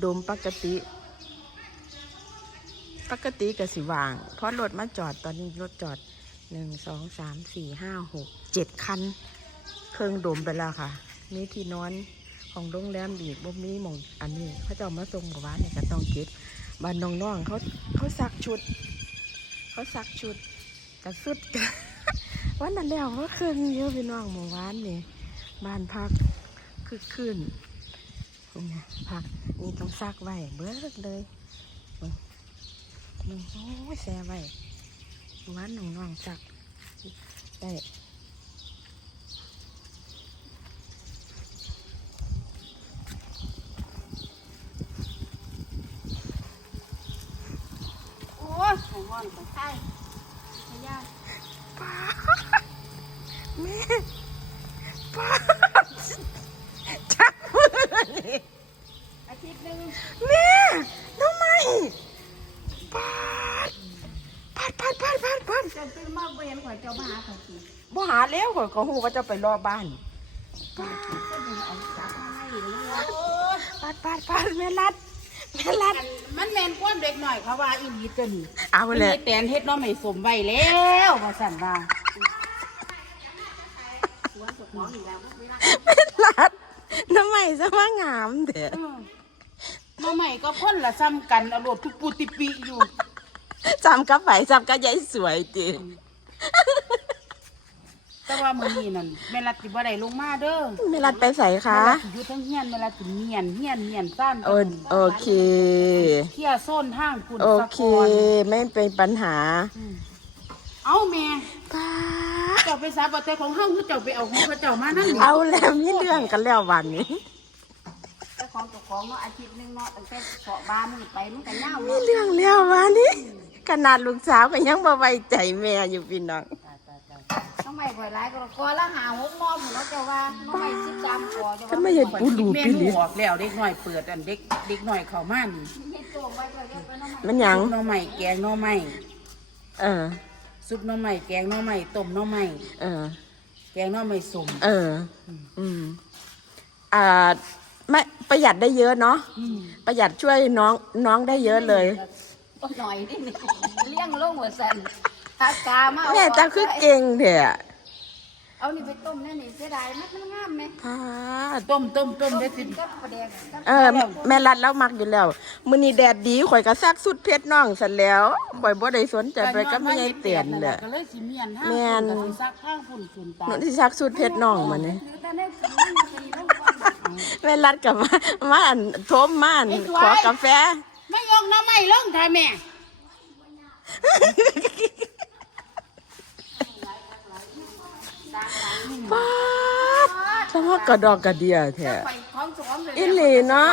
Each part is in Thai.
โดมปกติ ปกติก็สิว่าง เพราะรถมาจอดตอนนี้รถจอดหนึ่งสองสามสี่ห้าหกเจ็ดคัน เครื่องโดมไปแล้วค่ะ มีที่นอนของโรงแรมอีกบ่มีหมองอันนี้เขาจะเอามาส่งกับว่าเนี่ยก็ต้องเก็บบ้านน้องๆเขาเขาซักชุด เขาซักชุดกับสุดกันวันนั้นแล้วก็คืนเยอะพี่น้องหมู่บ้านนี่บ้านพักคือคืน นี่พักนี่ต้องซักไว้เบิดเลยมึงมึงโอ้ยแซ่ไว้หมู่บ้านน้องๆซักได้โอ้ยของว่อนของไทยพยาป้าแม่าดปาดปาดปาดปาดเจ้าตื่นมาเวียนข่อยเจ้ามาหาข่อยสิบ่หาแล้วข่อยก็ฮู้ว่าจะไปรอบ้านปาก็ดึงเอาจับมาให้เลยดปาดปาดปาดแม่รัดแม่รัดมันแมนความเด็กหน่อยเขาว่าอีหลีตัวนี้เอามันแหละมีแตนเฮ็ดน้องไม่สมไว้แล้วมาสั่นว่าแม่รัดทำไมจะมางามเด้อน้องใหม่ก็พ่นละซ้ำกันเอาโลดทุกปูติปีอยู่ จำกับไผจำกับยายสวยติแต่ว่ามื้อนี้นั่นแม่รัดสิบ่ได้ลงมาเด้อแม่รัดไปใส่คะ แม่รัดสิอยู่ทั้งเฮียนแม่รัดสิเมียนเฮียนเมียนซ่านโอโอเค เที่ยโซนทางคุณโอสะเคกอนไม่เป็นปัญหาเอาแม่ป้าเจ้าไปสาบแต่ของเฮาคือเจ้าไปเอาของพระเจ้ามานั่นนี่เอาแล้วมีเรื่องกันแล้ววันนี้แต่ของเจ้าของเนาะอาทิตย์หนึงเนาะตั้งแต่เกาะบ้านนี่ไปมันก็ยาวมีเนาะเรื่องแล้ววันนี้ ขนาดลูกสาวก็ยังบ่ไว้ใจแม่อยู่พี่น้องน้องใหม่ข่อยหลายก็กอละหาหกมอมเนาะเจ้าว่าน้องใหม่13กอเจ้าถ้าว่าไม่เห็นปูดูแม่พี่หนูลิออกแล้วเด็กน้อยเปิดอันเด็กเด็กน้อยเข้ามานี่มีตัวไว้ก็เรียกว่าน้องใหม่มันหยัง ซุปหน้องใหม่แกงหน้องใหม่เออ ซุปหน้องใหม่แกงหน้องใหม่ต้มหน้องใหม่เออ แกงหน้องใหม่สมเออ อืม อ่า ไม่ประหยัดได้เยอะเนาะ ประหยัดช่วยน้องน้องได้เยอะเลยก็ หน่อยนิดนึงเลี้ยงลงหัวสันอากามาเอแม่จะคือเก่งเถอะเอานี่ไปต้มแน่นี่เสียดายมันมันงามไหมพาดต้มต้มต้มได้สิเออแม่รัดแล้วมักอยู่แล้วมื้อนี้แดดดีข่อยก็ซักสุดเพชรน้องสันแล้วข่อยบ่ได้สนใจไปก็ไม่ใช่เตียนแหละก็เลยสิเมียนห้างแม่นฝุ่ก็สิซักข้างฝุ่นฝุ่นตาหนูที่ซักสุดเพชรน้องมานี่ถือแต่ในถุงมันสีลงก่อนแม่รัดกับมามาอันโทมมาอันขอกาแฟ ไม่ยกน้ำไม่ลงท่าแม่ป๊าดจะว่ากระดอกกระเดียแท้ไปของสวมเลยอีหลีเนาะ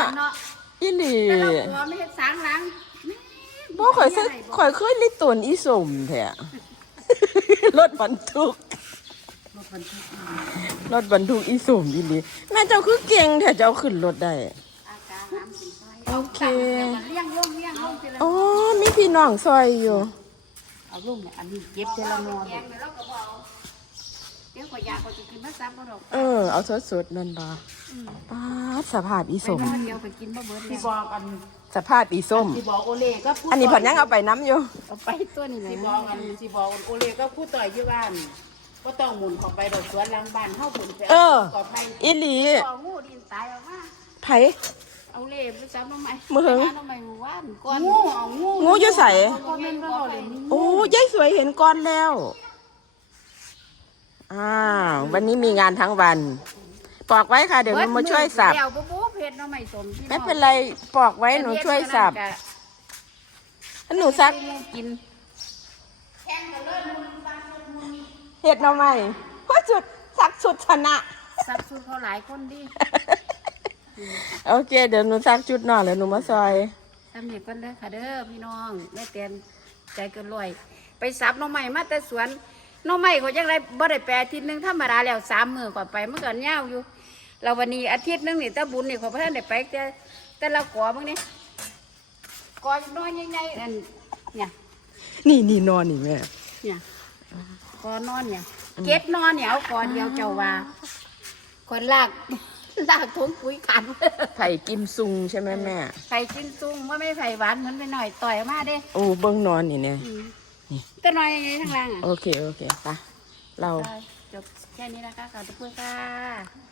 อีหลีแต่เราหัวไม่เห็นสางหลังบ่ข่อยเคยข่อยเคยลิตนอีสมแท้รถบรรทุกรถบรรทุกอีสมอีหลีแม่เจ้าคือเก่งแท้เจ้าขึ้นรถได้ อากาน้ำสีไฟ โอเค เลี้ยงลงเลี้ยงลงทีละอ๋อ มีพี่น้องซอยอยู่ เอาลงเนี่ยอันนี้เก็บทีละนอนแกงเดี๋ยวเราก็บอกเดี๋ยวก็อยากก็จะกินมาซับบ่ดอกเออ เอาสดๆนั่นบ่ป๊าดสภาพอีสมไปนอนเดียวไปกินบ่เบิดที่บอกอันสภาพอีส้ม ที่บอกโอเล่ก็พูดอันนี้ผันยังเอาไปน้ำอยู่ เอาไปตัวนี้เลยที่บอกอันที่บอกโอเล่ก็พูดต่อยที่บ้านก็ต้องหมุนเข้าไปดอกสวนหลังบ้านเฮาผุนไปเออก่อไปอีหลีก่องูดินตายออกมาไผ เอาเล่ไปซับน้องใหม่มื้อหึง น้องใหม่หมู่บ้านก่อนงูเอางูงูอยู่ไสก็แม่นก็บ่ได้มีโอ้ยายสวยเห็นก่อนแล้ว อ้าว วันนี้มีงานทั้งวัน ปอกไว้ค่ะ เดี๋ยวหนูมาช่วยสับ เดี๋ยวปุ๊บปุ๊บเผ็ดน้องใหม่สมพี่ไม่เป็นไรปอกไว้หนูช่วยสับถ้าหนูซักกินเห็ดหน่อไม้เพราะจุดซักสุดชนะซับสูตรเขาหลายคนดิ โอเค เดี๋ยวหนูซักจุดหน่อยแล้วหนูมาซอยทำเด็กกันเด้อค่ะเด้อพี่น้องแม่เตียนใจเกินร้อยไปสับหน้องใหม่มาแต่สวนหน้องใหม่เขาจังไรบ่ได้แปลอาทิตย์หนึงธรรมดาแล้วสามมื้อก่อนไปเมื่อก่อนยาวอยู่ เราวันนี้อาทิตย์หนึงนี่ตาบุญนี่เขาพระท่านได้ไปแต่แต่ละกอมึงนี่กอน้อยใหญ่ๆอันเนี่ยนี่นี่นอนนี่แม่เนี่ยกอนอนเนี่ยเก็ดนอนเนี่ยเอากอเดียวเจ้าว่าคนลาก ลากถุงปุ๋ยขันไผ่กิมซุงใช่ไหมแม่ไผ่ชิ้นซุ้งว่าไม่ไผ่หวานเหมือนไปหน่อยต่อยมาเด้โอ้เบิ้งนอนนี่เนี่ยอืมนี่ก็หน่อยอย่างนี้ข้างล่างอะโอเคโอเคไปะเราจบแค่นี้นะคะขอบคุณค่ะ